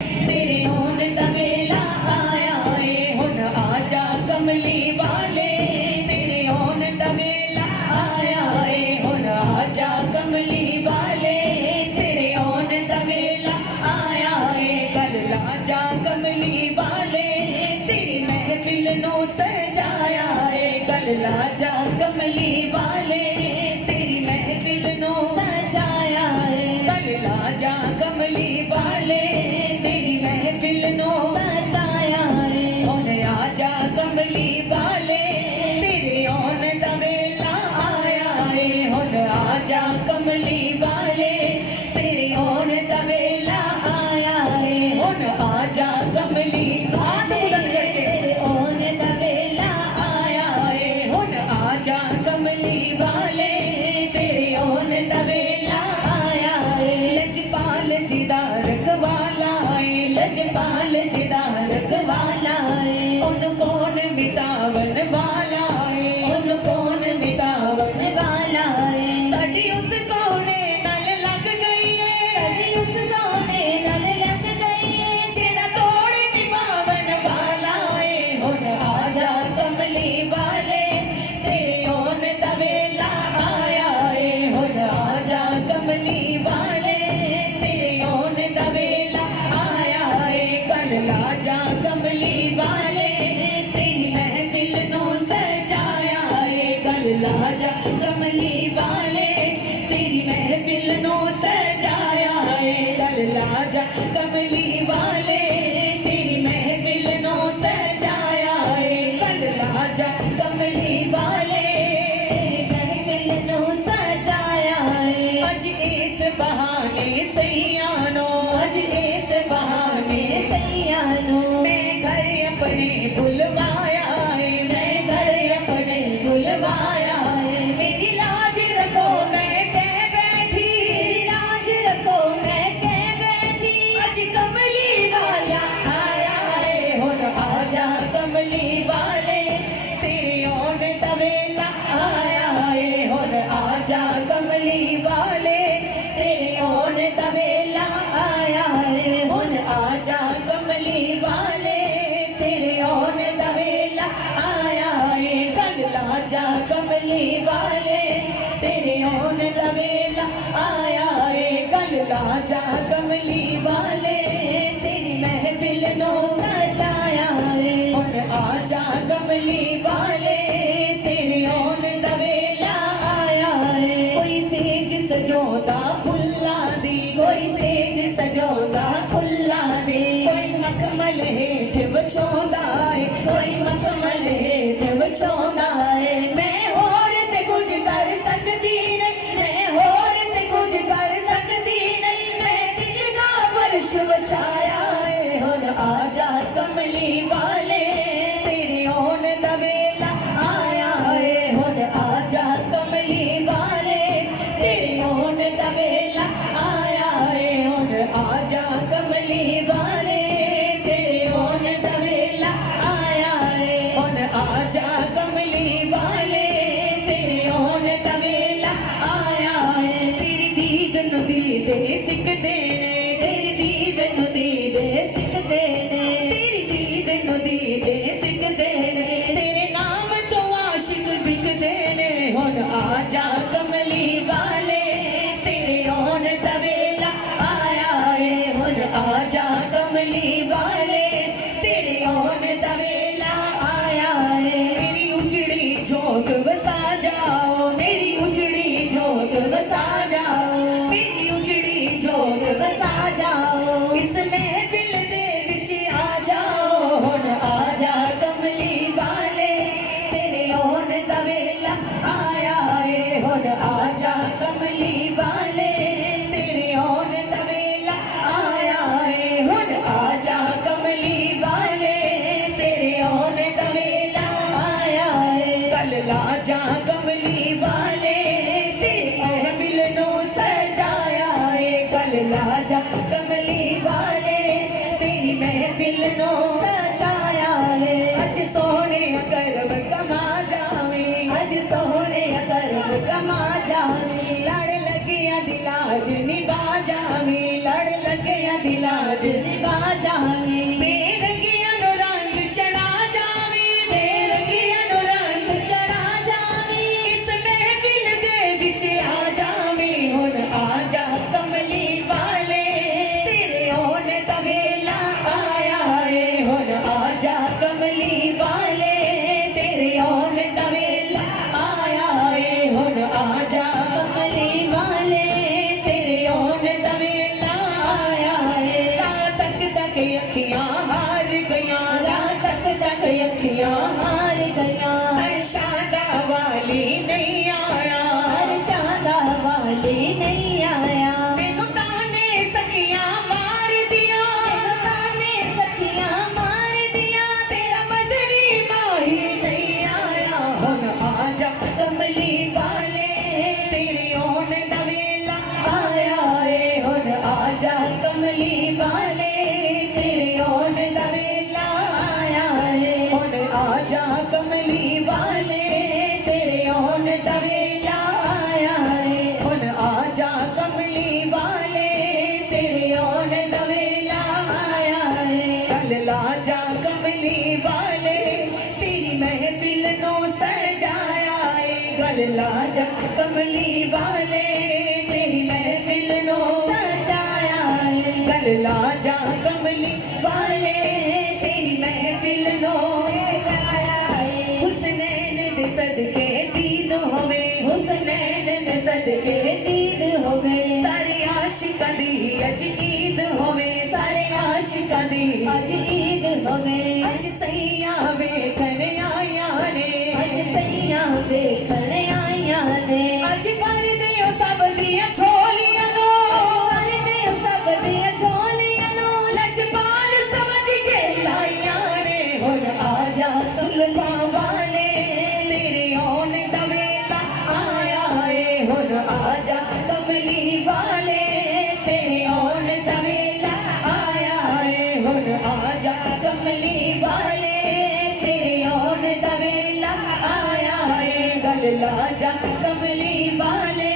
तेरे होने दा वेला आया है, हुण आजा कमली वाले। तेरे होने दा वेला आया है, हुण आजा कमली वाले। तेरे होने दा वेला आया है, कल लाजा कमली वाले। तेरी महफिल नो सजाया है, कल लाजा कमली वाले। तेरी महफिल नो सजाया है, कल लाजा कमली वाले। तेरी महफिल नो सजाया है, हुण आजा कमली वाले। तेरे होने दा वेला आया है, हुण आजा कमली वाले। तेरे होने दा वेला आया है, हुण आजा कमली वाले। तेरे होने दा वेला आया है, हुण आजा कमली वाले। तेरे होने दा वेला आया है, लजपाल जी दा रखवाला है, लजपाल जी दा रखवाला है। उन कौन मिटावन वाला है, उन कौन मिटावन वाला है। साडी उस सोने नाल लग गई है, साडी उस सोने नाल लग गई है। जेड़ा तोड़ निभावन वाला है, हुण आजा कमली वाले। तेरे होने दा वेला आया है, हुण आजा कमली वाले। तेरे होने दा वेला आया है, कल लाजा कमली वाले। तेरी महफिल नो सजाया है, कल लाजा कमली वाले। तेरी महफिल नो सजाया है, कल लाजा कमली वाले। तेरी महफिल नो सजाया है, कल लाजा कमली वाले। महफिल नो सजाया है, अज इस बहाने सैयानो, अज इस बहाने सैयानो। मैं घर अपने बुलवाया है, मैं घर अपने बुलवाया है। मेरी लाज रखो मैं कह बैठी, मेरी लाज रखो मैं कह बैठी। अज कमली वाला आया है, हुण आजा कमली वाले। तेरे होने दा वेला आया है, हुण आजा कमली वाले। तेरे होने दा वेला आया है, हुण आजा कमली वाले। तेरे होने दा वेला आया है, कल लाजा कमली वाले। तेरे होने दा वेला आया है, कल लाजा कमली वाले। तेरी महफिल नो सजाया है, हुण आजा कमली वाले। तेरे होने दा वेला आया है, कोई सेज सजोदा फुल्ला दी, कोई सेज सजोदा फुल्ला दी। कोई मखमल हेठ विछोंदा है, कोई मखमल हेठ विछोंदा है। मैं होर ते कुछ कर सकदी नहीं, मैं होर ते कुछ कर सकदी नहीं। मैं दिल दा फर्श बिछाया है, हुण आजा कमली वाले। तेरे होने दा वेला आया है, हुण आजा कमली वाले। तेरे होने दा वेला आया है, हुण आजा कमली वाले। तेरे होने दा वेला आया है, हुण आजा कमली वाले। तेरे होने दा वेला आया है, तेरी दीद नू दीदे सिकदे ने, तेरी दीद नू दीदे सिकदे ने, तेरी दीद नू दीदे सिकदे ने। तेरे नाम तो आशिक बिकदे ने, हुण आजा कमली वाले। तेरे होने दा वेला आया है, हुण आजा कमली वाले। तेरे होने दा वेला आया है, मेरी उजड़ी झोंक वसा जाओ, मेरी उजड़ी झोंक वसा जाओ, मेरी उजड़ी झोंक वसा जाओ। इस महफिल दे विच आ जाओ, हुण आजा कमली वाले। तेरे होने दा वेला आया है, हुण आजा कमली वाले। तेरे होने दा वेला आया है, हुण आजा कमली वाले। तेरे होने दा वेला आया है, कल लाजा कमली वाले। तेरी महफिल नो सजाया है, कल लाजा कमली वाले। तेरी महफिल नो सजाया है, अज सोने करम कमा जावे, अज सोने करम कमा जावे। लड़ लगिया दिलाज निभा जावे, लड़ लगिया दिलाज निभा कमली वाले तेरी महफिल नो हुसनैन दे सदके दीद होवे हुसनैन दे सदके दीद होवे सारे आशिकां दी अज ईद होवे सारे आशिकां दी अज ईद होवे अज सैया वेखण आया ने अज सैया वेखण आया ने अज भर दियो सब दियां झोलियां नो भर दियो सब दियां झोलियां नो लजपाल समझ के लाइया ने हुन आजा सुल्फा वाले तेरे औन दा वेला आया है हुन आजा कमली वाले तेरे औन दा वेला आया है हुन आजा कमली वाले तेरे औन दा वेला आया है गल ला जा कमली वाले